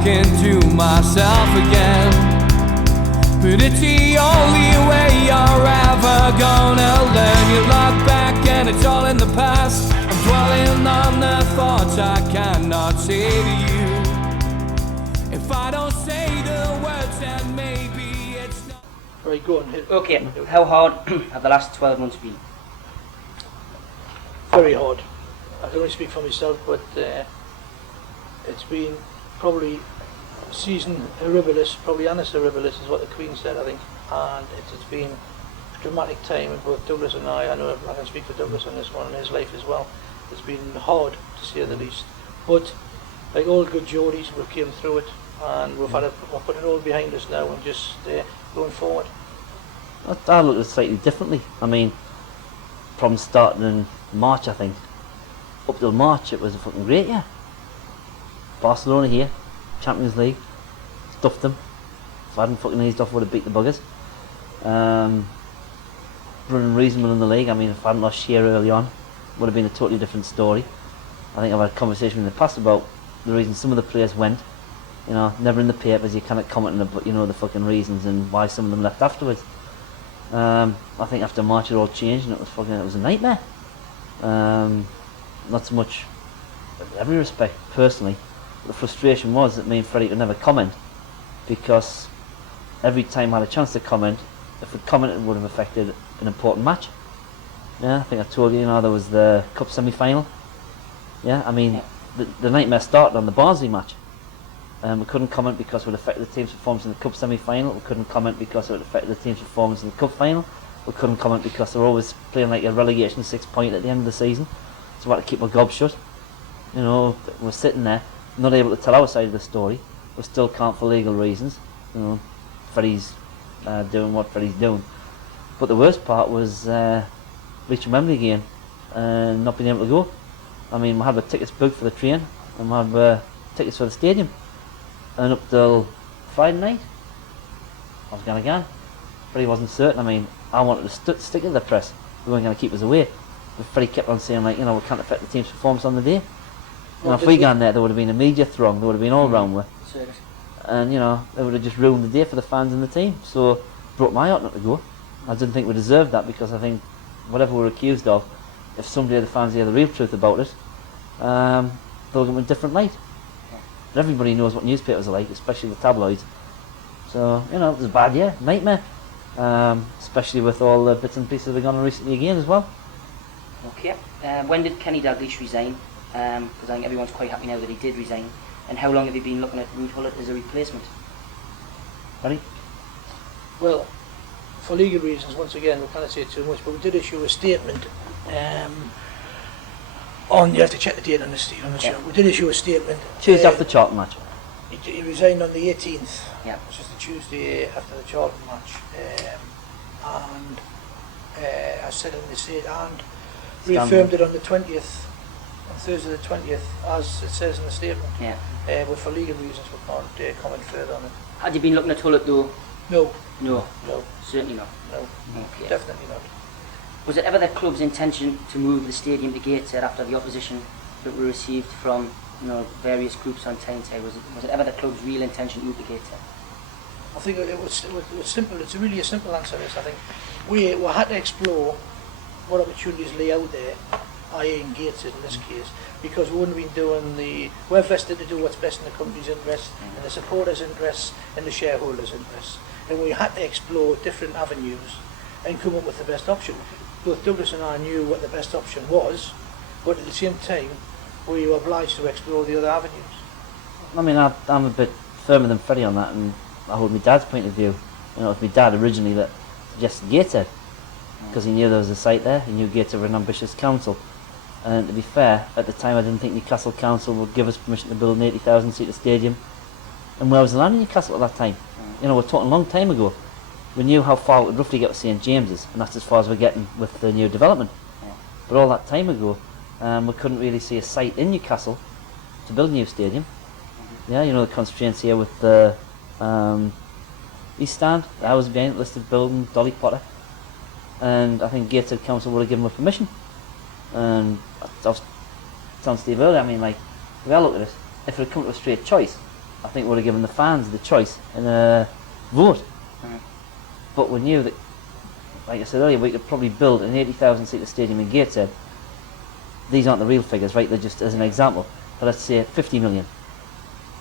talking to myself again. But it's the only way you're ever gonna learn. You look back and it's all in the past. I'm dwelling on the thoughts I cannot say to you. If I don't say the words, then maybe it's not. Right, go on. Okay, how hard have the last 12 months been? Very hard. I can only speak for myself, but it's been probably season horribilis, probably annus horribilis is what the Queen said, I think, and it's been a dramatic time in both Douglas and I know I can speak for Douglas on this one and his life as well. It's been hard, to say the least, but like all good Geordies, we came through it, and we're putting it all behind us now and just going forward. I look at it slightly differently. I mean, from starting in March, I think, up till March, it was a fucking great year. Barcelona here, Champions League, stuffed them. If I hadn't fucking eased off, I would have beat the buggers. Running reasonable in the league. I mean, if I hadn't lost Shearer early on, it would have been a totally different story. I think I've had a conversation in the past about the reason some of the players went. You know, never in the papers, you cannot comment about, you know, the fucking reasons and why some of them left afterwards. I think after March it all changed and it was a nightmare. Not so much in every respect, personally. The frustration was that me and Freddie could never comment, because every time I had a chance to comment, if we'd commented, it would have affected an important match. Yeah, I think I told you, there was the Cup semi-final. Yeah, I mean, the nightmare started on the Barnsley match. We couldn't comment because it would affect the team's performance in the Cup semi-final. We couldn't comment because it would affect the team's performance in the Cup final. We couldn't comment because they're always playing like a relegation 6-point at the end of the season. So we had to keep our gob shut. You know, we're sitting there, not able to tell our side of the story. We still can't for legal reasons. You know, Freddie's doing what Freddie's doing. But the worst part was reaching Wembley again and not being able to go. I mean, we had the tickets booked for the train and we had tickets for the stadium. And up till Friday night, I was going again. Freddie wasn't certain. I mean, I wanted to stick to the press. We weren't going to keep us away. But Freddie kept on saying, like, you know, we can't affect the team's performance on the day. You know, if we gone there, there would have been a media throng. There would have been all round with. And, you know, it would have just ruined the day for the fans and the team. So, it broke my heart not to go. I didn't think we deserved that, because I think whatever we're accused of, if somebody of the fans hear the real truth about it, they'll look at it in a different light. But everybody knows what newspapers are like, especially the tabloids. So, you know, it was a bad year, nightmare. Especially with all the bits and pieces that have gone on recently again as well. Okay. When did Kenny Dalglish resign? Because I think everyone's quite happy now that he did resign. And how long have you been looking at Ruud Gullit as a replacement? Ready? Well, for legal reasons, once again, we can't say too much, but we did issue a statement you have to check the date on this, Steve, I'm not sure. We did issue a statement. Tuesday after the Charlton match. He resigned on the 18th, which is the Tuesday after the Charlton match. I said in the statement, and reaffirmed it on the 20th, on Thursday the 20th, as it says in the statement. But for legal reasons, we can't comment further on it. Had you been looking at Gullit though? No. No? No. Certainly not? No. Okay. Definitely not. Was it ever the club's intention to move the stadium to Gateshead after the opposition that we received from, you know, various groups on Tyneside? Was it ever the club's real intention to move to Gateshead? I think it was simple. It's really a simple answer to this. I think we had to explore what opportunities lay out there, i.e. in Gateshead in this case, because we wouldn't have been doing we're vested to do what's best in the company's interest, and the supporters' interests, and the shareholders' interests. And we had to explore different avenues and come up with the best option. Both Douglas and I knew what the best option was, but at the same time, we were obliged to explore the other avenues. I mean, I'm a bit firmer than Freddie on that, and I hold my dad's point of view. You know, it was my dad originally that suggested Gateshead, because he knew there was a site there. He knew Gateshead were an ambitious council, and to be fair, at the time I didn't think Newcastle Council would give us permission to build an 80,000 seater stadium. And where was the land in Newcastle at that time? You know, we're talking a long time ago. We knew how far it would roughly get with St James's, and that's as far as we're getting with the new development. But all that time ago, we couldn't really see a site in Newcastle to build a new stadium. Yeah, you know, the constraints here with the East Stand, the house behind it, listed building, Dolly Potter. And I think Gateshead Council would have given us permission. And I was telling Steve earlier, I mean, like, we all look at it, if it had come to a straight choice, I think would have given the fans the choice and a vote. But we knew that, like I said earlier, we could probably build an 80,000 seater stadium in Gateshead. These aren't the real figures, right? They're just as an example. But let's say 50 million.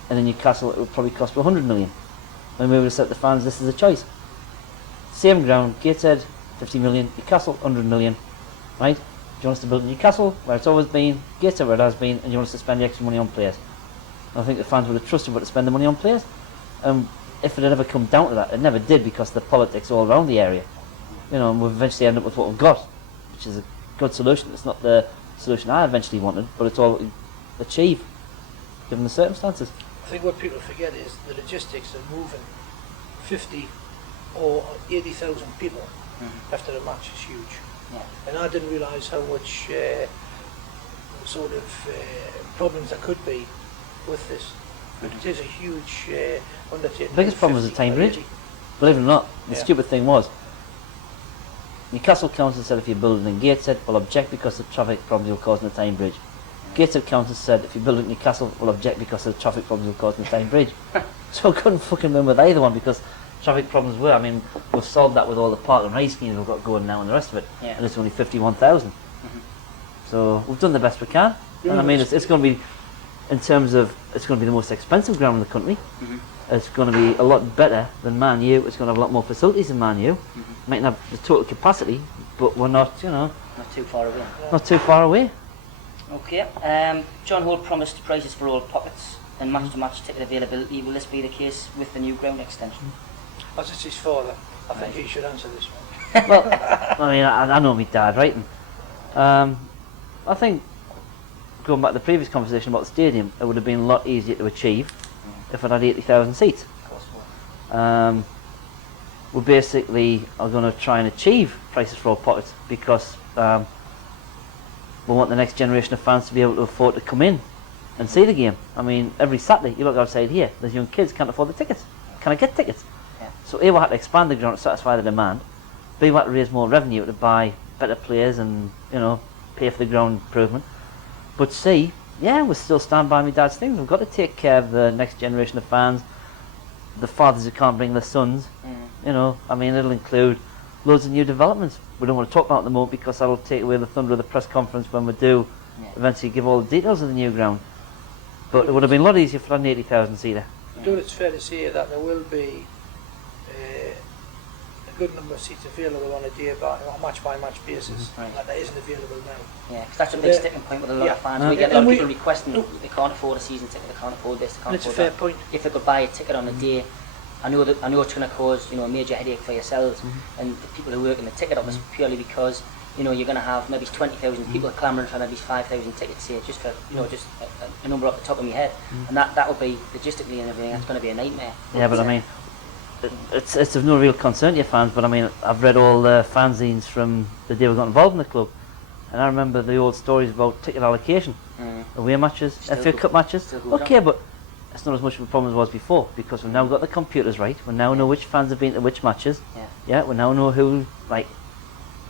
And in Newcastle it would probably cost 100 million. And we would have said to the fans, this is a choice. Same ground, Gateshead, 50 million, Newcastle, 100 million, right? Do you want us to build Newcastle, where it's always been, Gateshead, where it has been, and you want us to spend the extra money on players? I think the fans would have trusted us to spend the money on players. If it had ever come down to that, it never did because of the politics all around the area. You know, and we've eventually ended up with what we've got, which is a good solution. It's not the solution I eventually wanted, but it's all we achieve, given the circumstances. I think what people forget is the logistics of moving 50 or 80,000 people after a match is huge. Yeah. And I didn't realise how much sort of problems there could be with this. But it is a huge undertaking. The biggest problem was the Tyne Bridge. Believe it or not, the stupid thing was, Newcastle Council said if you build it in Gateshead, we'll object because of the traffic problems you'll cause in the Tyne Bridge. Gateshead Council said if you build it in Newcastle, we'll object because of the traffic problems you'll cause in the Tyne Bridge. So I couldn't fucking win with either one because traffic problems were, I mean, we've solved that with all the park and ride schemes we've got going now and the rest of it, and it's only 51,000. So we've done the best we can, and I mean it's going to be, in terms of, it's going to be the most expensive ground in the country. It's going to be a lot better than Man U. It's going to have a lot more facilities than Man U. Might not have the total capacity, but we're not, you know, Not too far away. not too far away. Okay. John Holt promised prices for all pockets and match-to-match ticket availability. Will this be the case with the new ground extension? As it's his father, I think he should answer this one. Well, I mean, I know my dad, right? And I think, going back to the previous conversation about the stadium, it would have been a lot easier to achieve if it had 80,000 seats. Of course. We basically are going to try and achieve prices for all pockets because we want the next generation of fans to be able to afford to come in and see the game. I mean, every Saturday, you look outside here, there's young kids can't afford the tickets. Can I get tickets? Yeah. So A, we had to expand the ground to satisfy the demand. B, we had to raise more revenue to buy better players and, you know, pay for the ground improvement. But C, yeah, we still stand by my dad's things. We've got to take care of the next generation of fans, the fathers who can't bring their sons. You know, I mean, it'll include loads of new developments. We don't want to talk about it at the moment because that'll take away the thunder of the press conference when we do eventually give all the details of the new ground. But it would have been a lot easier for an 80,000 seater. I think it's fair to say that there will be a good number of seats available on a match-by-match basis, and that isn't available now. Yeah, because that's a big sticking point with a lot of fans. We get a lot of people requesting they can't afford a season ticket, they can't afford this, they can't It's a afford fair that. point. If they could buy a ticket on a day, I know it's going to cause, you know, a major headache for yourselves and the people who work in the ticket office, purely because, you know, you're going to have maybe 20,000 people clamouring for maybe 5,000 tickets, say, just for, you know, just a number off the top of my head, and that will be logistically and everything. That's going to be a nightmare. Yeah, but I mean, it's of no real concern to your fans. But I mean, I've read all the fanzines from the day we got involved in the club, and I remember the old stories about ticket allocation, away matches, FA Cup matches. Okay, but it's not as much of a problem as it was before because we've now got the computers right. We now know which fans have been to which matches. Yeah, we now know who, like,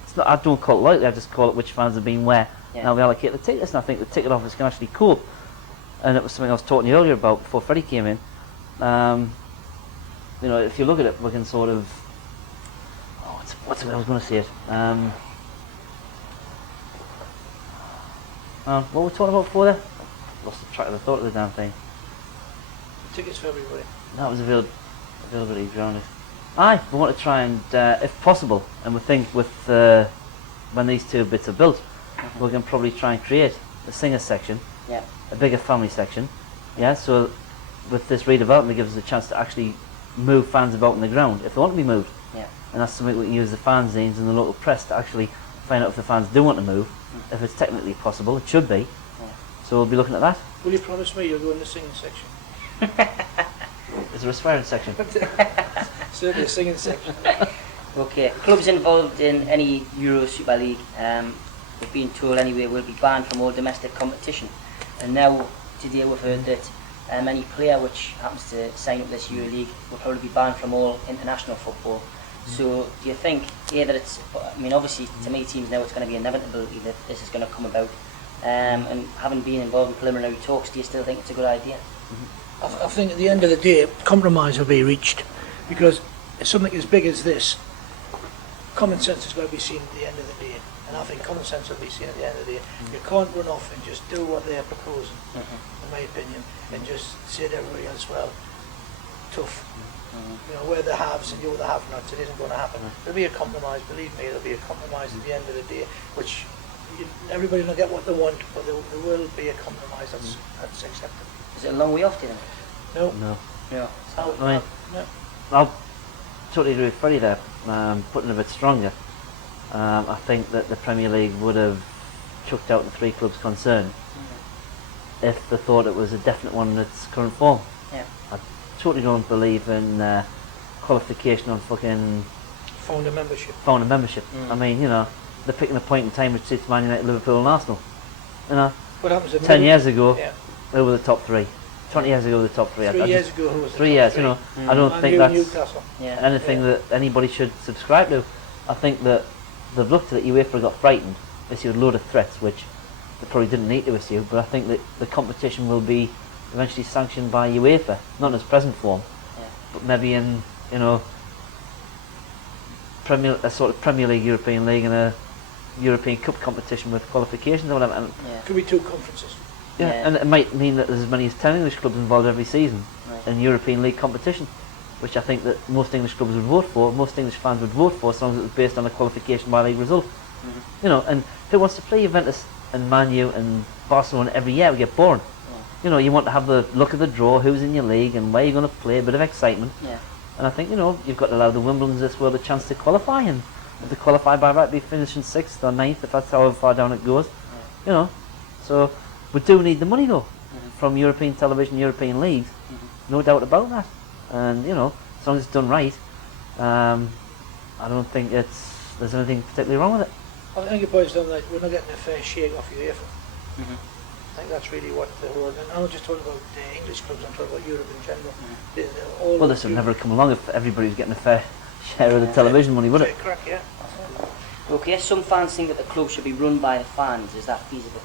it's not, I don't call it lightly, I just call it which fans have been where. Now we allocate the tickets, and I think the ticket office can actually cope. And it was something I was talking to you earlier about before Freddie came in. You know, if you look at it, we can sort of, what's the way I was going to say it? What were we talking about before there? Lost the track of the thought of the damn thing. Tickets for everybody. That was availability grounded. Aye, we want to try and, if possible, and we think with when these two bits are built, we can probably try and create a singer section, a bigger family section. Yeah, so with this redevelopment, it gives us a chance to actually move fans about in the ground if they want to be moved. And that's something we can use the fanzines and the local press to actually find out if the fans do want to move, if it's technically possible. It should be. So we'll be looking at that. Will you promise me you'll go in the singing section? Is there a swearing section? Certainly a singing section. Okay, clubs involved in any Euro Super League, we've been told anyway, will be banned from all domestic competition. And now, today we've heard that any player which happens to sign up this Euro League will probably be banned from all international football. So, do you think, that it's, I mean, obviously to me teams now it's going to be inevitable that this is going to come about. And having been involved in preliminary talks, do you still think it's a good idea? I think at the end of the day, compromise will be reached, because something as big as this, common sense has got to be seen at the end of the day, and I think common sense will be seen at the end of the day. You can't run off and just do what they're proposing, in my opinion, and just say to everybody else, well, tough. You know, we're the haves and you're the have-nots. It isn't going to happen. There'll be a compromise, believe me, there'll be a compromise at the end of the day, which everybody will get what they want, but there will be a compromise that's acceptable. Is it a long way off, do you think? No. No. No. I mean, I'll totally agree with Freddie there, putting it a bit stronger. I think that the Premier League would have chucked out the 3 clubs concerned if they thought it was a definite one in its current form. Yeah. I totally don't believe in qualification on fucking Found a membership. I mean, you know, they're picking a point in time which suits Man United, Liverpool and Arsenal. You know, What happens in 10 years ago, Yeah. they were the top 3. 20 years ago, the top 3. 3 years ago, who was the 3 top years, 3? you know, I don't Man think U, that's Newcastle. Yeah. anything that anybody should subscribe to. I think that they've looked at it, UEFA got frightened, issued a load of threats, which they probably didn't need to issue, but I think that the competition will be eventually sanctioned by UEFA, not in its present form, but maybe in, you know, a sort of Premier League, European League, and a European Cup competition with qualifications or whatever. And Could be 2 conferences. and it might mean that there's as many as 10 English clubs involved every season in European League competition, which I think that most English clubs would vote for, most English fans would vote for, as long as it was based on a qualification by league result. You know, and who wants to play Juventus and Man U and Barcelona every year? It would get boring. You know, you want to have the look of the draw, who's in your league and where you're going to play, a bit of excitement. And I think, you know, you've got to allow the Wimbledons this world a chance to qualify, and if they qualify by right, be finishing 6th or 9th, if that's how far down it goes. You know, so we do need the money though, from European television, European leagues, no doubt about that. And, you know, as long as it's done right, I don't think there's anything particularly wrong with it. I think it boils down that we're not getting a fair shake off UEFA. I think that's really what the whole, and I'm not just talking about the English clubs, I'm talking about Europe in general. Well, this would never have come along if everybody was getting a fair share of the television money, would it? Crack, yeah. Okay, some fans think that the club should be run by the fans. Is that feasible?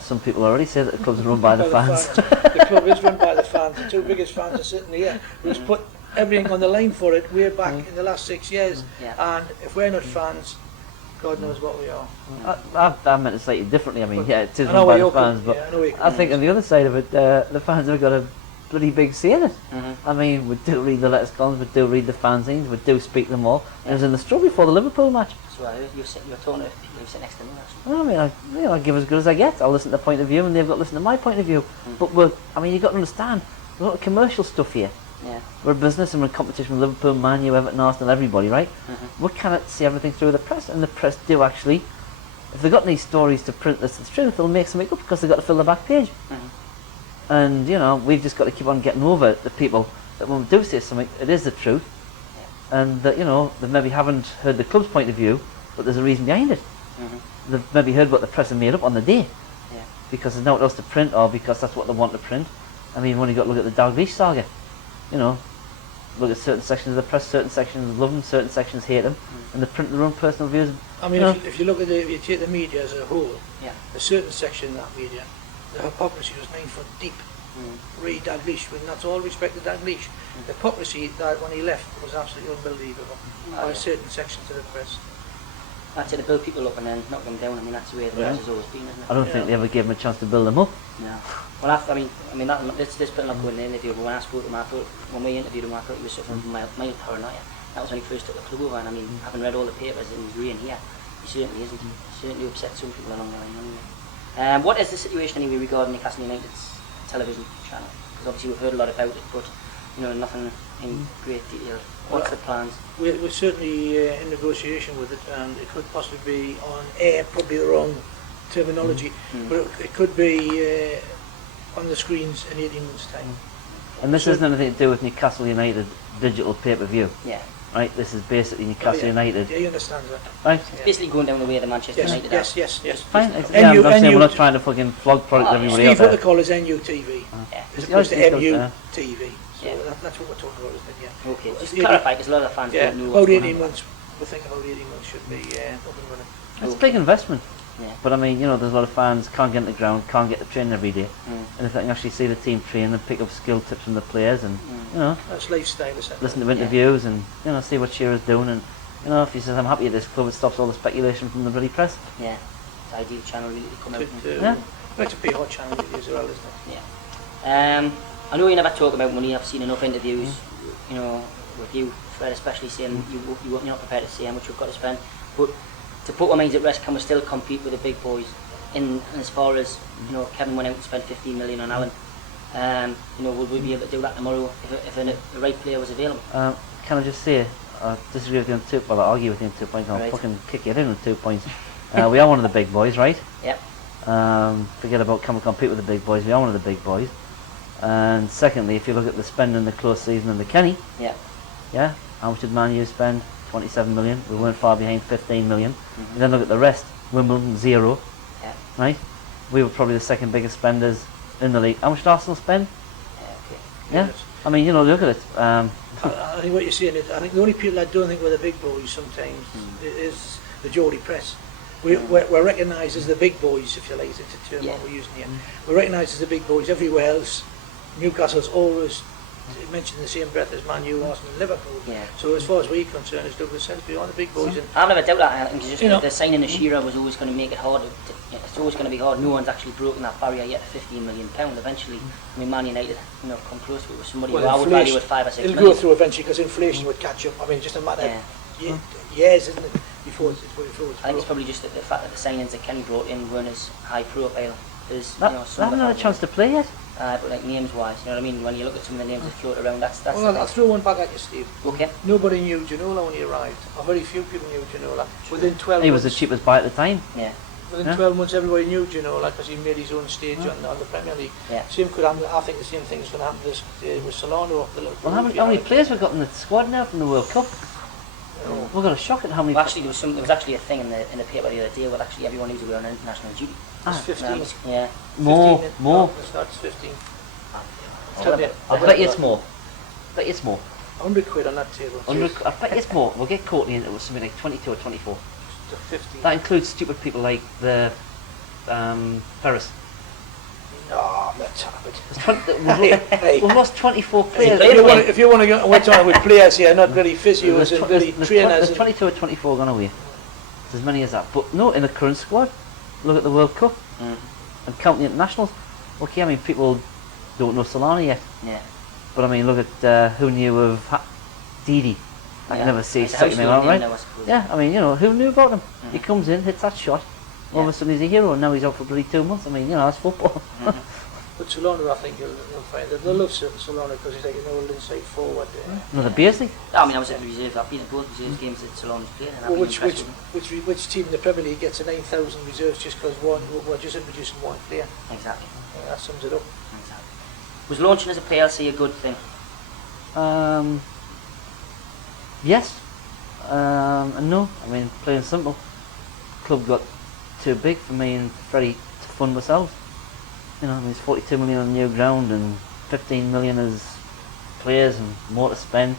Some people already say that the club's run by the fans. The club is run by the fans. The 2 biggest fans are sitting here. We've put everything on the line for it way back in the last 6 years. And if we're not fans, God knows what we are. I meant it slightly differently. I mean, yeah, it is I know run by where the you're fans, but coming- I think on the other side of it, the fans have got a bloody big say in it. I mean, we do read the letters columns, we do read the fanzines, we do speak them all. I was in the strawberry before the Liverpool match. So you're talking to people who sit next to me, actually. Well, I mean, I give as good as I get. I'll listen to their point of view, and they've got to listen to my point of view. But I mean, you've got to understand, we're not a commercial stuff here. We're a business and we're in competition with Liverpool, Man U, Everton, Arsenal, everybody, right? We cannot see everything through the press, and the press do actually, if they've got any stories to print that's the truth, they'll make something up because they've got to fill the back page. And, you know, we've just got to keep on getting over the people that when we do say something, it is the truth. And that, you know, they maybe haven't heard the club's point of view, but there's a reason behind it. They've maybe heard what the press have made up on the day. Because there's nothing else to print, or because that's what they want to print. I mean, when you got to look at the Dalglish saga, you know, look at certain sections of the press, certain sections love them, certain sections hate them, and they print their own personal views. I mean, if you look at if you take the media as a whole, a certain section of that media, the hypocrisy was 9 foot deep. Read Dalglish, with not all respect to Dalglish. The hypocrisy that when he left was absolutely unbelievable by certain sections of the press. That's it, to build people up and then knock them down. I mean, that's the way the press has always been, isn't it? I don't think they ever gave him a chance to build them up. No. Well, I mean, this put not going in the interview, but when I spoke to him, I thought, when we interviewed him, I thought he was suffering from mild paranoia. That was when he first took the club over, and I mean, having read all the papers and he's reading here, he certainly isn't. He certainly upset some people along the line anyway. What is the situation anyway regarding Newcastle United's television channel? Because obviously we've heard a lot about it, but, you know, nothing in great detail. What's the plans? We're certainly in negotiation with it, and it could possibly be on air, probably the wrong terminology, but it could be on the screens in 18 months' time. And this hasn't anything to do with Newcastle United digital pay-per-view. Yeah. Right, this is basically Newcastle United. Yeah, you understand that. Right? It's basically going down the way of the Manchester United. Yes. Fine. I'm saying we're not trying to fucking flog product everybody Steve, out what there. they call is NUTV, as opposed to MUTV. So that's what we're talking about, isn't it? Yeah. Okay, just clarify, because a lot of fans don't know about what's 18 going on. months. We think about 18 months should be up and running. It's a big investment. Yeah. But I mean, you know, there's a lot of fans can't get in the ground, can't get to training every day, Mm. and if they can actually see the team train and pick up skill tips from the players, and you know, That's lifestyle, isn't it? listen to interviews and you know, see what Shearer's doing, and you know, if he says I'm happy at this club, it stops all the speculation from the bloody press. Yeah. It's ideal channel really to come out. Yeah. It's a PR channel it is as well, isn't it? Yeah. I know you never talk about money. I've seen enough interviews, you know, with you, Fred, especially saying you're not prepared to say how much you've got to spend. But to put our minds at rest, can we still compete with the big boys? In as far as you know, Kevin went out and spent 15 million on Allen. You know, would we be able to do that tomorrow if the right player was available? Can I just say, I disagree with you on 2, well I argue with you on 2 points, I'll Right. fucking kick you in on 2 points. We are one of the big boys, right? Yep. Forget about can we compete with the big boys, we are one of the big boys. And secondly, if you look at the spend in the close season and the Kenny, Yeah. yeah, how much did Man U spend? 27 million, we weren't far behind 15 million. And then look at the rest, Wimbledon 0, Yeah. right? We were probably the second biggest spenders in the league. How much did Arsenal spend? Yeah. Okay. Yeah, Yes. I mean, you know, look at it. I think what you're saying is, I think the only people I don't think were the big boys sometimes is the Geordie press. We're recognised as the big boys, if you like, it's a term what we're using here. We're recognised as the big boys everywhere else. Newcastle's always mentioned in the same breath as Man U, Arsenal and Liverpool. Yeah. So as far as we're concerned, as Douglas says, we are the big boys. And I've never doubted that. I think it's just You know. the signing of Shearer was always going to make it hard. It's always going to be hard. No one's actually broken that barrier yet. £15 million. Eventually, I mean, Man United, you know, come close to it with somebody who I would value at 5 or 6 it'll million. go through eventually because inflation would catch up. I mean, it's just a matter Yeah. of years, isn't it, before it's I think it's probably just that the fact that the signings that Kenny brought in weren't as high profile as They you know, some haven't of had the a chance to play yet. but like names wise, you know what I mean? When you look at some of the names that float around, that's Well, the I'll throw one back at you, Steve. thing. Okay. Nobody knew Ginola when he arrived, or very few people knew Ginola. Within 12 He was the months, cheapest buy at the time. Yeah. within Yeah. 12 months, everybody knew Ginola because he made his own stage on the Premier League. Yeah. Same could happen. I think the same thing is going to happen with Solano. Well, how many players we've got in the squad now from the World Cup? Oh. We've got a shock at how many. Well, actually, there was actually a thing in the paper the other day where actually everyone needs to be on international duty. It's 15. Yeah. More. 15, More. No, it's not. It's 15. I bet you it's more. Bet you it's more. 100 quid on that table. 100, I bet you it's more. We'll get Courtney into something like 22 or 24. To 15. That includes stupid people like the Ferris. No, I'm not talking We've lost 24 players. If you want to go, we're talking with players here, not really physios and really trainers. There's 22 or 24 gone away. There's as many as that. But no, in the current squad, look at the World Cup and count the internationals. Okay, I mean, people don't know Solana yet. Yeah. But I mean, look at who knew of Didi. I can never see It's a second name out, household name right? now, I suppose. Yeah, I mean, you know, who knew about him? He comes in, hits that shot. All of a sudden he's a hero, and now he's out for bloody 2 months. I mean, you know, that's football. But Solano, I think you'll find that they'll love Solano because he's like an old inside forward. Another Beardsley. I mean, I was at the reserve. I've been at both reserve games that Salon's played, and I've Well, been which impressed with them. which team in the Premier League gets a 9,000 reserves just because we're just introducing one player? Exactly. That sums it up. Exactly. Was launching as a PLC a good thing? Yes. And no. I mean, plain and simple. Club got too big for me and Freddie to fund ourselves. You know, I mean, it's 42 million on the new ground and 15 million as players and more to spend.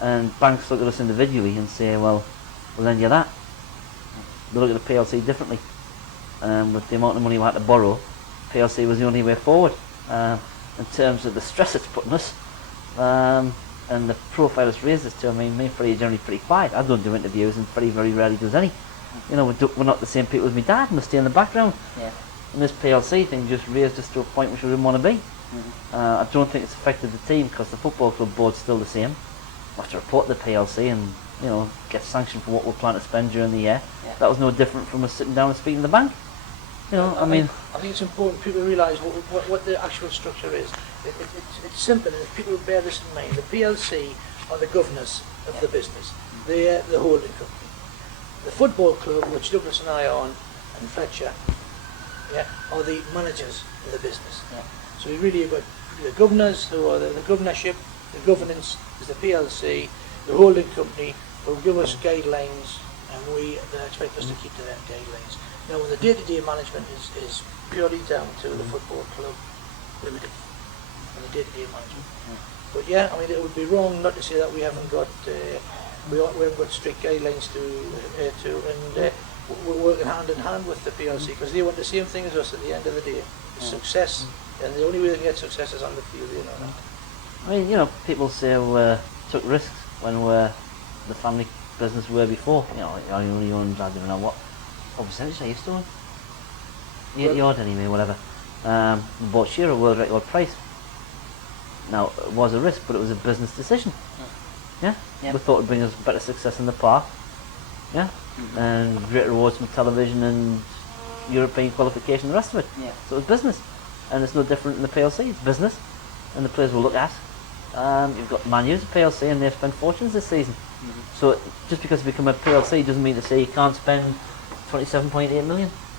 And banks look at us individually and say, well, we'll lend you that. They look at the PLC differently. With the amount of money we had to borrow, PLC was the only way forward. In terms of the stress it's putting us, and the profile it's raised us to. I mean, me and Freddie are generally pretty quiet. I don't do interviews, and Freddie very rarely does any. You know, we're not the same people as my dad, and we stay in the background. Yeah. And this PLC thing just raised us to a point which we didn't want to be. I don't think it's affected the team because the football club board's still the same. We have to report the PLC and, you know, get sanctioned for what we're planning to spend during the year. Yeah. That was no different from us sitting down and speaking to the bank. You know, I mean, I think it's important people realise what the actual structure is. It's simple, and if people bear this in mind, the PLC are the governors of the business. They're the holding company. The football club, which Douglas and I are on, and Fletcher, are the managers of the business. Yeah. So we really have got the governors, who are the governorship, the governance is the PLC, the holding company will give us guidelines, and they expect us to keep to them guidelines. Now, when the day-to-day management is purely down to the football club limited, and the day-to-day management. But yeah, I mean, it would be wrong not to say that we haven't got strict guidelines to and we're working hand in hand with the PLC because they want the same thing as us at the end of the day. Success, and the only way they can get success is on the field, you know that. I mean, you know, people say we took risks when we're the family business we were before. You know, I only owned, I don't know what percentage I used to own. 80 odd anyway, whatever. We bought Shearer world record price. Now, it was a risk, but it was a business decision. Yeah? We thought it would bring us better success in the park. Yeah? And great rewards from television and European qualification and the rest of it. Yeah. So it's business. And it's no different in the PLC. It's business. And the players will look at. You've got Man U's PLC and they've spent fortunes this season. So just because you become a PLC doesn't mean to say you can't spend 27.8 million.